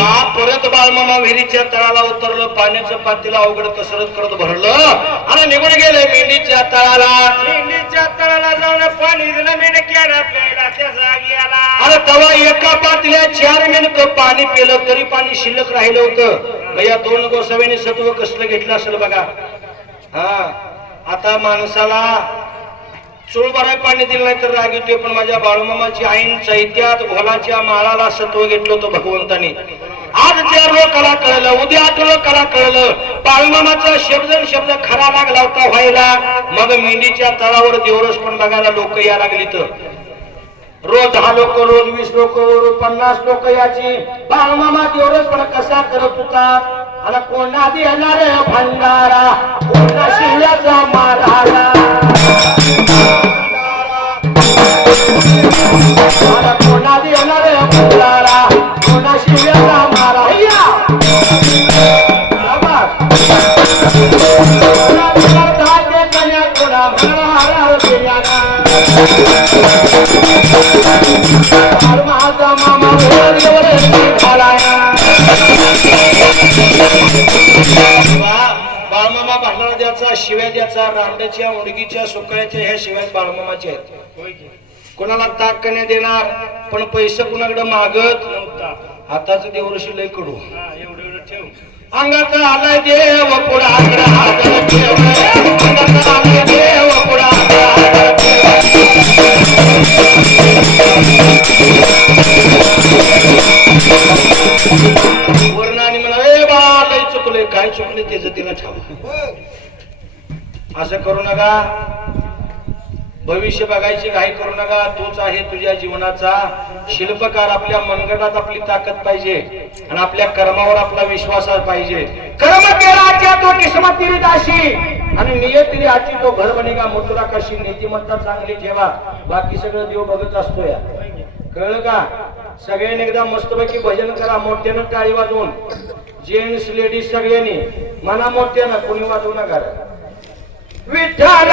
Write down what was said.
बा परत बाळमामा विहिरीच्या तळाला उतरलं पाण्याचं पातीला अवघड कसरत करत भरलं. आणि निघून गेले मेंढीच्या तळाला. मेंढीच्या तळाला जाऊन पाणी दिलं आला अरे तवा एका पातल्या चार मिनिटं पाणी पिलं तरी पाणी शिल्लक राहिलं होतं. या दोन गोसाव्याने सत्व कसलं घेतलं असेल बघा. हा आता माणसाला चूळ भराय पाणी दिलं नाही तर राग येतोय पण माझ्या बाळूमामाची आईन चैत्यात घोलाच्या माळाला सत्व घेतलं होतं भगवंतानी. आज त्या लोकाला कळलं उद्या त्या लोकाला कळलं. बाळूमामाचा शब्द शब्द खरा लागला होता व्हायला मग मेंढीच्या तळावर देवरस पण बघायला लोक या लागली तर. रोज दहा लोक रोज वीस लोक रोज पन्नास लोक याची. बाळमामा देवरस पण कसा करत होता? आणि कोणा देणार भंडारा? कोणा शिवल्याचा भंडारा बाळमामा भांडणा द्याचा शिव्या द्याचा रांडच्या उडगीच्या सुकळ्याच्या ह्या शिव्या बाळमामाच्या आहेत. होय की? कोणाला ताक कन्या देणार पण पैसे कुणाकडे मागत? नव्हता. हाताच देवऋषी लय कडू. हा एवढं एवढं ठेव. अंगात आलाय देव लय चुकले काय चुकले त्याच तिला ठाव असं करू नका. भविष्य बघायची घाई करू नका. तोच आहे तुझ्या जीवनाचा. शिल्पकार आपल्या मनगटात आपली ताकद पाहिजे. आणि आपल्या कर्मावर आपला विश्वास पाहिजे. कर्म केला तो किस्मत दाशी आणि नियत आची तो घर बनेगा मथुरा कशी नीतिमत्ता चांगली ठेवा. बाकी सगळं देव बघत असतो या. कळलं का? सगळ्यांनी एकदा मस्तपैकी भजन करा. मोठ्यानं टाळी वाजवून. जेंट्स लेडीज सगळ्यांनी मना मोठ्यानं कोणी वाजवू नका. विठ्ठल!